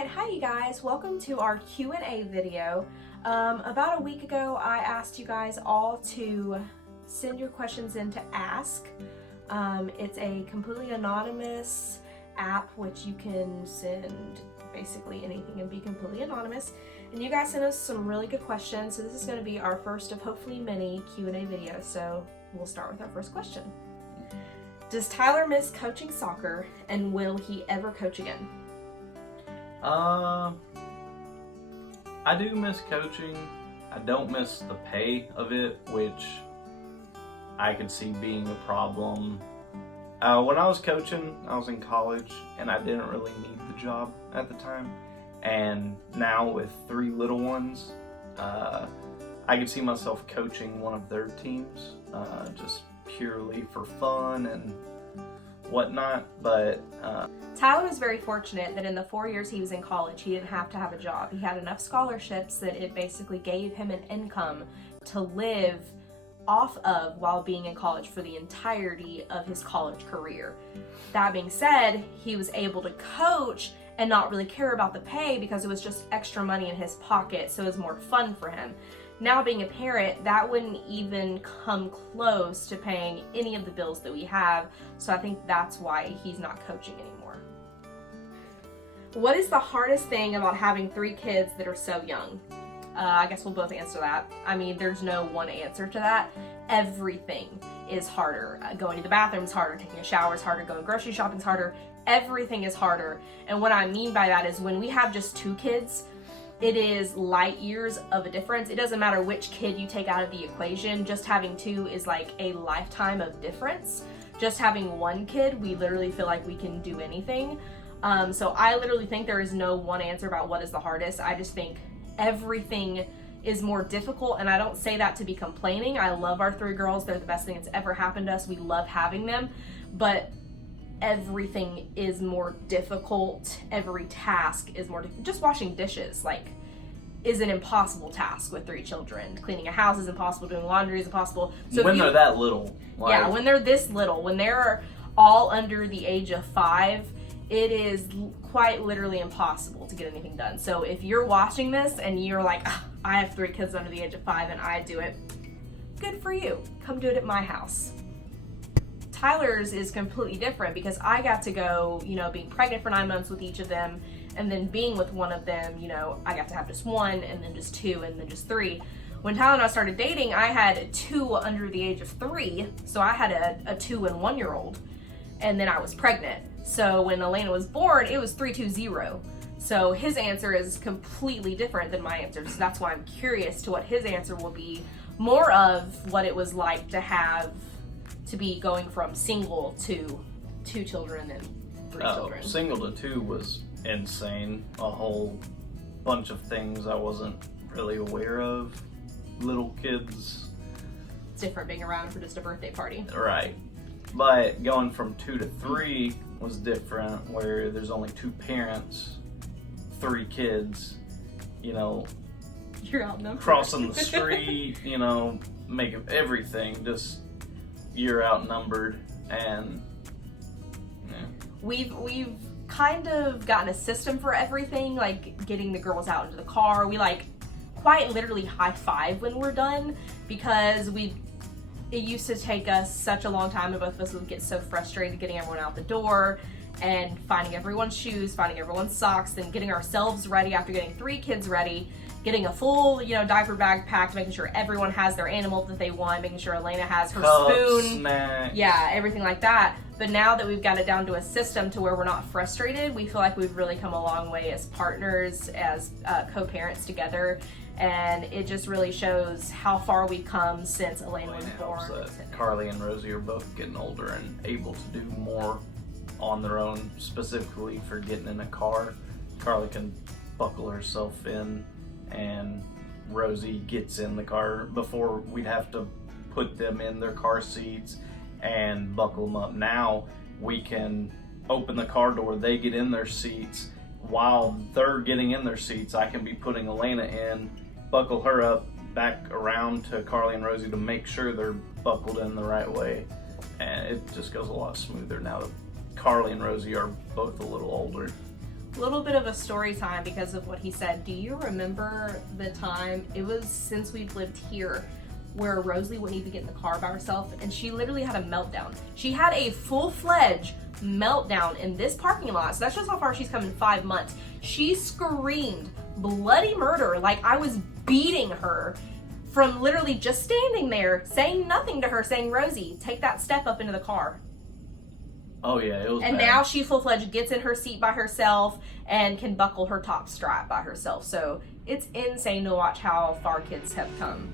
Alright, hi you guys, welcome to our Q&A video. About a week ago I asked you guys all to send your questions in to ask. It's a completely anonymous app which you can send basically anything and be completely anonymous. And you guys sent us some really good questions, so this is going to be our first of hopefully many Q&A videos. So we'll start with our first question. Does Tyler miss coaching soccer, and will he ever coach again? I do miss coaching. I don't miss the pay of it, which I could see being a problem. When I was coaching, I was in college and I didn't really need the job at the time. And now with 3 little ones, I could see myself coaching one of their teams, just purely for fun and whatnot. But Tyler was very fortunate that in the 4 years he was in college, he didn't have to have a job. He had enough scholarships that it basically gave him an income to live off of while being in college for the entirety of his college career. That being said, he was able to coach and not really care about the pay because it was just extra money in his pocket, so it was more fun for him. Now being a parent, that wouldn't even come close to paying any of the bills that we have, so I think that's why he's not coaching anymore. What is the hardest thing about having 3 kids that are so young? I guess we'll both answer that. I mean, there's no one answer to that. Everything is harder. Going to the bathroom is harder, taking a shower is harder, going grocery shopping is harder. Everything is harder. And what I mean by that is when we have just 2 kids, it is light years of a difference. It doesn't matter which kid you take out of the equation. Just having 2 is like a lifetime of difference. Just having 1 kid, we literally feel like we can do anything. So I literally think there is no one answer about what is the hardest. I just think everything is more difficult, and I don't say that to be complaining. I love our 3 girls. They're the best thing that's ever happened to us. We love having them, but everything is more difficult. Every task is more difficult. Just washing dishes, is an impossible task with 3 children. Cleaning a house is impossible. Doing laundry is impossible. So when they're that little. Yeah, when they're this little. When they're all under the age of 5, it is quite literally impossible to get anything done. So if you're watching this and you're like, I have 3 kids under the age of 5 and I do it, good for you. Come do it at my house. Tyler's is completely different because I got to go, being pregnant for 9 months with each of them, and then being with one of them, I got to have just 1, and then just 2, and then just 3. When Tyler and I started dating, I had 2 under the age of 3, so I had a 2 and 1-year-old, and then I was pregnant. So when Elena was born, it was 3-2-0. So his answer is completely different than my answer. So that's why I'm curious to what his answer will be, more of what it was like to be going from single to 2 children and 3 children. Single to 2 was insane. A whole bunch of things I wasn't really aware of. Little kids. It's different being around for just a birthday party. Right. But going from 2 to 3 was different, where there's only 2 parents, 3 kids, You're outnumbered. crossing the street, making everything, just you're outnumbered. And yeah. We've kind of gotten a system for everything, like getting the girls out into the car. We quite literally high five when we're done, because it used to take us such a long time, and both of us would get so frustrated getting everyone out the door and finding everyone's shoes, finding everyone's socks, then getting ourselves ready after getting 3 kids ready, getting a full, diaper bag packed, making sure everyone has their animal that they want, making sure Elena has her spoon. Snacks. Yeah, everything like that. But now that we've got it down to a system to where we're not frustrated, we feel like we've really come a long way as partners, as co-parents together. And it just really shows how far we've come since Elena was born. Carlie and Rosie are both getting older and able to do more on their own, specifically for getting in a car. Carlie can buckle herself in, and Rosie gets in the car. Before, we'd have to put them in their car seats and buckle them up. Now we can open the car door, they get in their seats. While they're getting in their seats, I can be putting Elena in, buckle her up, back around to Carlie and Rosie to make sure they're buckled in the right way. And it just goes a lot smoother now that Carlie and Rosie are both a little older. little bit of a story time because of what he said. Do you remember the time, it was since we've lived here, where Rosalie wouldn't even get in the car by herself, and she literally had a meltdown. She had a full-fledged meltdown in this parking lot. So that's just how far she's come in 5 months. She screamed bloody murder, like I was beating her, from literally just standing there, saying nothing to her, saying, Rosie, take that step up into the car. Oh yeah, it was And bad. now she full-fledged gets in her seat by herself and can buckle her top strap by herself. So it's insane to watch how far kids have come.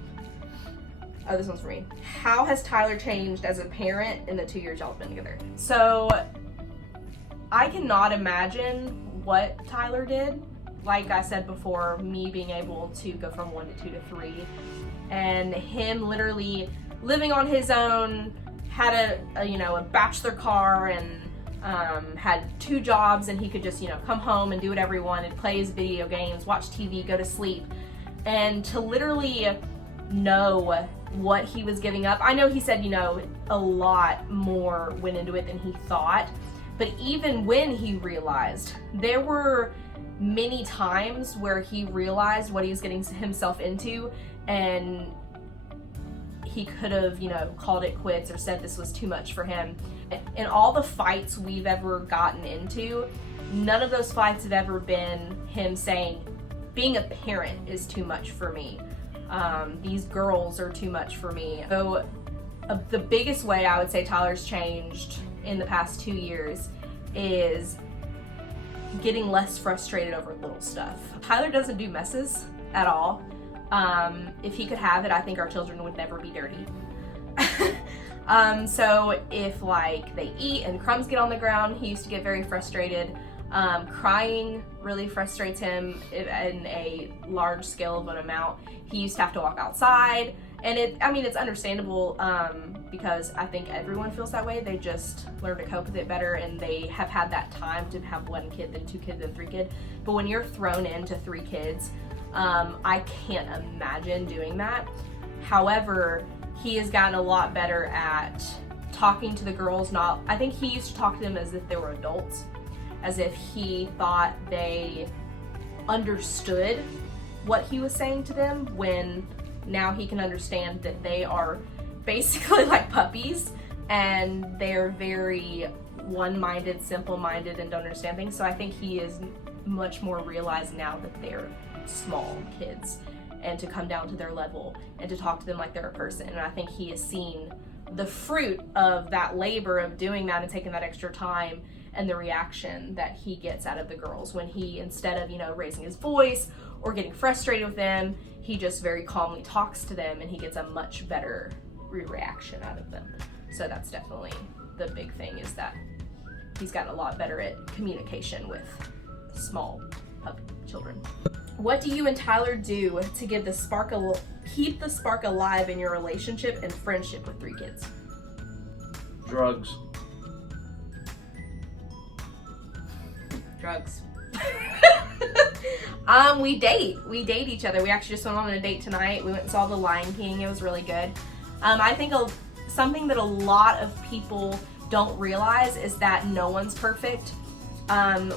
Oh, this one's for me. How has Tyler changed as a parent in the 2 years y'all have been together? So I cannot imagine what Tyler did. Like I said before, me being able to go from 1 to 2 to 3, and him literally living on his own, had a bachelor car, and had 2 jobs, and he could just come home and do whatever he wanted, play his video games, watch TV, go to sleep, and to literally know what he was giving up. I know he said a lot more went into it than he thought, but even when he realized, there were many times where he realized what he was getting himself into, and he could have, called it quits or said this was too much for him. In all the fights we've ever gotten into, none of those fights have ever been him saying, being a parent is too much for me. These girls are too much for me. So the biggest way I would say Tyler's changed in the past 2 years is getting less frustrated over little stuff. Tyler doesn't do messes at all. If he could have it, I think our children would never be dirty. So if they eat and crumbs get on the ground, he used to get very frustrated. Crying really frustrates him in a large scale of an amount. He used to have to walk outside, and it's understandable, because I think everyone feels that way. They just learn to cope with it better, and they have had that time to have 1 kid, then 2 kids, then 3 kids. But when you're thrown into 3 kids, I can't imagine doing that. However, he has gotten a lot better at talking to the girls. I think he used to talk to them as if they were adults, as if he thought they understood what he was saying to them, when now he can understand that they are basically like puppies, and they're very one-minded, simple-minded, and don't understand things. So I think he is much more realized now that they're small kids, and to come down to their level and to talk to them like they're a person. And I think he has seen the fruit of that labor of doing that and taking that extra time, and the reaction that he gets out of the girls when he, instead of raising his voice or getting frustrated with them, he just very calmly talks to them, and he gets a much better reaction out of them. So that's definitely the big thing, is that he's gotten a lot better at communication with small pup children. What do you and Tyler do to keep the spark alive in your relationship and friendship with 3 kids? Drugs. Drugs. We date each other. We actually just went on a date tonight. We went and saw The Lion King. It was really good. I think something that a lot of people don't realize is that no one's perfect.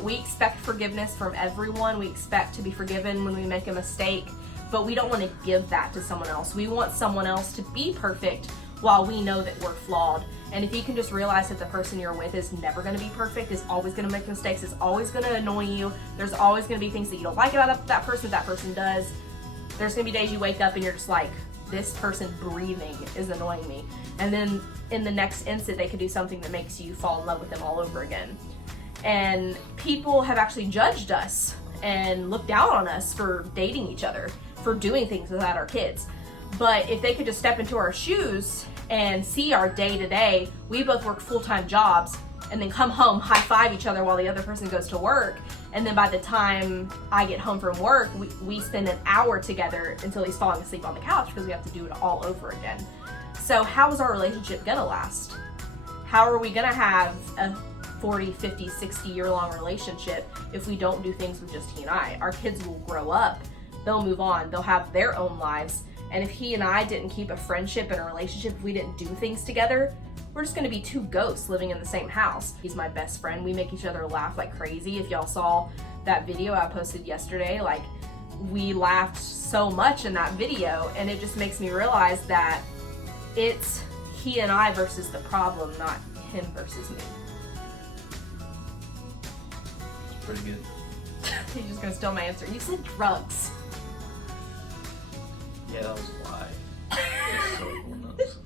We expect forgiveness from everyone. We expect to be forgiven when we make a mistake, but we don't want to give that to someone else. We want someone else to be perfect while we know that we're flawed. And if you can just realize that the person you're with is never going to be perfect, is always going to make mistakes, is always going to annoy you, there's always going to be things that you don't like about that person does. There's going to be days you wake up and you're just like, this person breathing is annoying me. And then in the next instant, they could do something that makes you fall in love with them all over again. And people have actually judged us and looked down on us for dating each other, for doing things without our kids. But if they could just step into our shoes and see our day-to-day, we both work full-time jobs, and then come home, high-five each other while the other person goes to work, and then by the time I get home from work, we spend an hour together until he's falling asleep on the couch, because we have to do it all over again. So how is our relationship gonna last? How are we gonna have a 40, 50, 60-year-long relationship if we don't do things with just he and I? Our kids will grow up, they'll move on, they'll have their own lives, And if he and I didn't keep a friendship and a relationship, if we didn't do things together, we're just gonna be two ghosts living in the same house. He's my best friend. We make each other laugh like crazy. If y'all saw that video I posted yesterday, like, we laughed so much in that video, and it just makes me realize that it's he and I versus the problem, not him versus me. It's pretty good. He's just gonna steal my answer. You said drugs. Yeah, that was a lie. It's so nuts.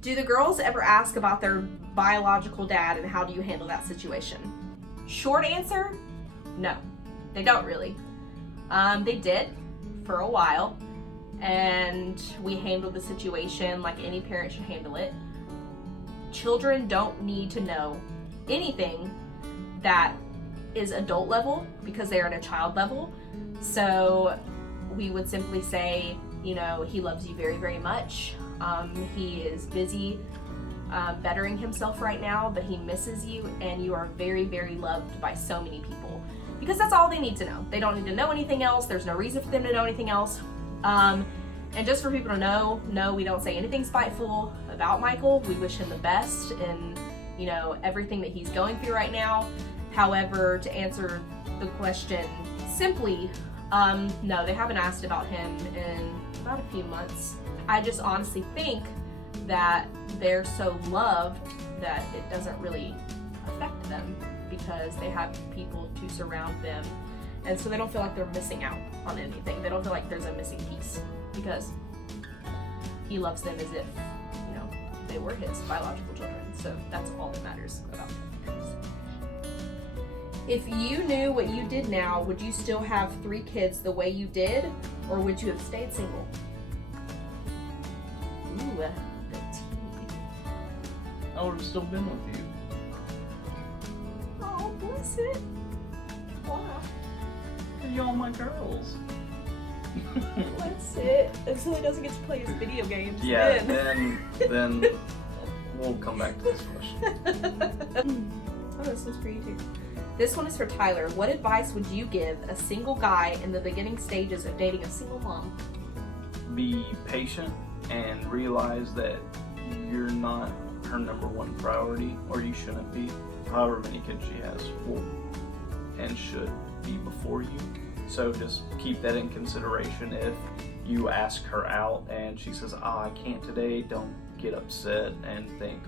Do the girls ever ask about their biological dad, and how do you handle that situation? Short answer, no. They don't really. They did for a while, and we handled the situation like any parent should handle it. Children don't need to know anything that is adult level because they are at a child level. So we would simply say, you know, he loves you very, very much. He is busy bettering himself right now, but he misses you, and you are very, very loved by so many people. Because that's all they need to know. They don't need to know anything else. There's no reason for them to know anything else. And just for people to know, no, we don't say anything spiteful about Michael. We wish him the best in, you know, everything that he's going through right now. However, to answer the question simply, no, they haven't asked about him in about a few months. I just honestly think that they're so loved that it doesn't really affect them because they have people to surround them, and so they don't feel like they're missing out on anything. They don't feel like there's a missing piece because he loves them as if, you know, they were his biological children. So that's all that matters about them. If you knew what you did now, would you still have 3 kids the way you did, or would you have stayed single? Ooh, the tea. I would have still been with you. Oh, bless it. Wow. Because y'all my girls. Bless it. Until he doesn't get to play his video games. Yeah, then we'll come back to this question. Oh, this one's for you too. This one is for Tyler. What advice would you give a single guy in the beginning stages of dating a single mom? Be patient and realize that you're not her number 1 priority, or you shouldn't be. However many kids she has will and should be before you. So just keep that in consideration. If you ask her out and she says, I can't today, don't get upset and think,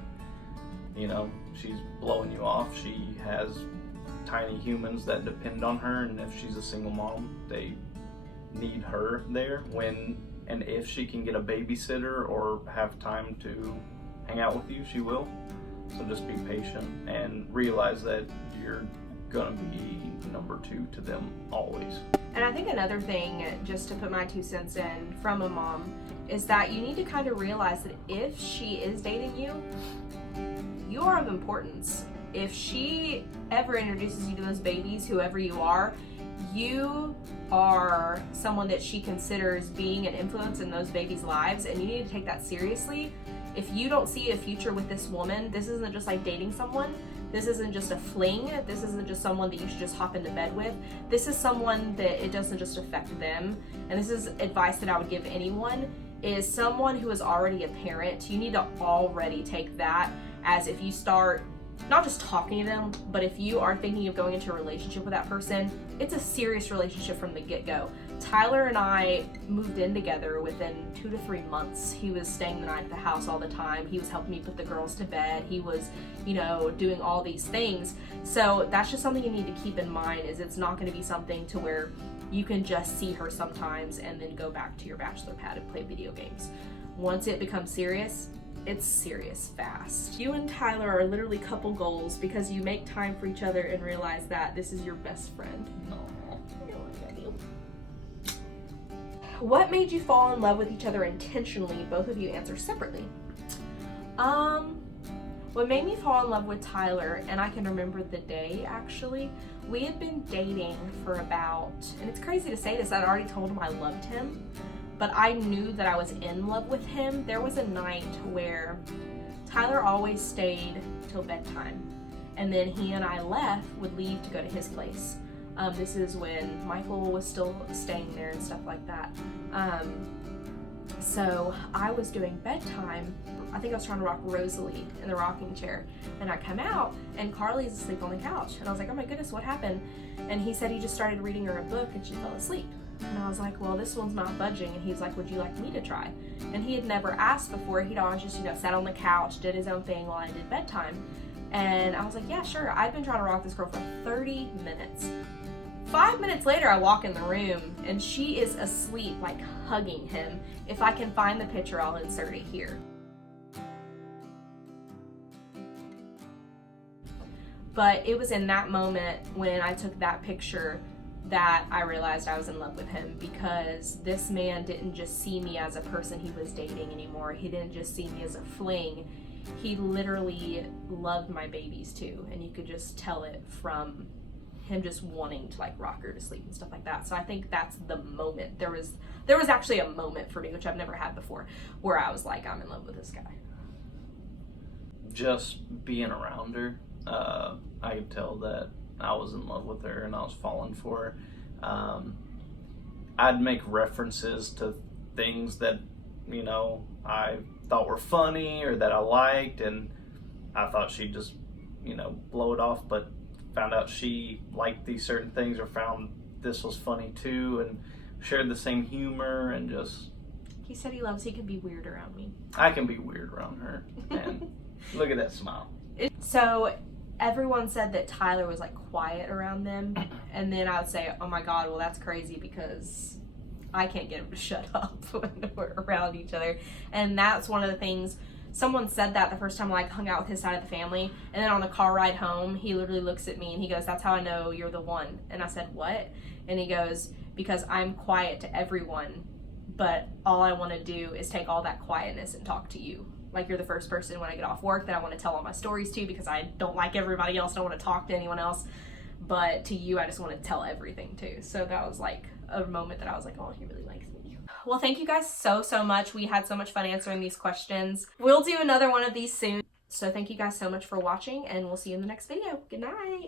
you know, she's blowing you off. She has tiny humans that depend on her, and if she's a single mom, they need her there. When and if she can get a babysitter or have time to hang out with you, she will. So just be patient and realize that you're gonna be number 2 to them always. And I think another thing, just to put my 2 cents in from a mom, is that you need to kind of realize that if she is dating you, you are of importance. If she ever introduces you to those babies, whoever you are someone that she considers being an influence in those babies' lives, and you need to take that seriously. If you don't see a future with this woman, this isn't just like dating someone. This isn't just a fling. This isn't just someone that you should just hop into bed with. This is someone that it doesn't just affect them. And this is advice that I would give anyone, is someone who is already a parent. You need to already take that as, if you start not just talking to them, but if you are thinking of going into a relationship with that person, it's a serious relationship from the get-go. Tyler and I moved in together within 2 to 3 months. He was staying the night at the house all the time. He was helping me put the girls to bed. He was, you know, doing all these things. So that's just something you need to keep in mind, is it's not going to be something to where you can just see her sometimes and then go back to your bachelor pad and play video games. Once it becomes serious, it's serious fast. You and Tyler are literally couple goals because you make time for each other and realize that this is your best friend. What made you fall in love with each other intentionally? Both of you answer separately. What made me fall in love with Tyler, and I can remember the day actually, we had been dating for about, and it's crazy to say this, I'd already told him I loved him, but I knew that I was in love with him. There was a night where Tyler always stayed till bedtime, and then he and I would leave to go to his place. This is when Michael was still staying there and stuff like that. So I was doing bedtime. I think I was trying to rock Rosalie in the rocking chair, and I come out and Carlie's asleep on the couch, and I was like, oh my goodness, what happened? And he said he just started reading her a book and she fell asleep. And I was like, well, this one's not budging. And he's like, would you like me to try? And he had never asked before. He'd always just, sat on the couch, did his own thing while I did bedtime. And I was like, yeah, sure. I've been trying to rock this girl for 30 minutes. 5 minutes later, I walk in the room and she is asleep, like hugging him. If I can find the picture, I'll insert it here. But it was in that moment when I took that picture that I realized I was in love with him, because this man didn't just see me as a person he was dating anymore. He didn't just see me as a fling. He literally loved my babies too, and you could just tell it from him just wanting to like rock her to sleep and stuff like that. So I think that's the moment. There was actually a moment for me, which I've never had before, where I was like, I'm in love with this guy. Just being around her, I could tell that I was in love with her and I was falling for her. I'd make references to things that, I thought were funny or that I liked, and I thought she'd just, blow it off, but found out she liked these certain things or found this was funny too, and shared the same humor, and just... He said he can be weird around me. I can be weird around her, and look at that smile. So everyone said that Tyler was like quiet around them, and then I would say, oh my god, well that's crazy because I can't get him to shut up when we're around each other. And that's one of the things, someone said that the first time I like hung out with his side of the family, and then on the car ride home he literally looks at me and he goes, that's how I know you're the one. And I said, what? And he goes, because I'm quiet to everyone, but all I want to do is take all that quietness and talk to you. Like, you're the first person when I get off work that I want to tell all my stories to, because I don't like everybody else, don't want to talk to anyone else, but to you I just want to tell everything too. So that was like a moment that I was like, oh, he really likes me. Well, thank you guys so much. We had so much fun answering these questions. We'll do another one of these soon. So thank you guys so much for watching, and we'll see you in the next video. Good night.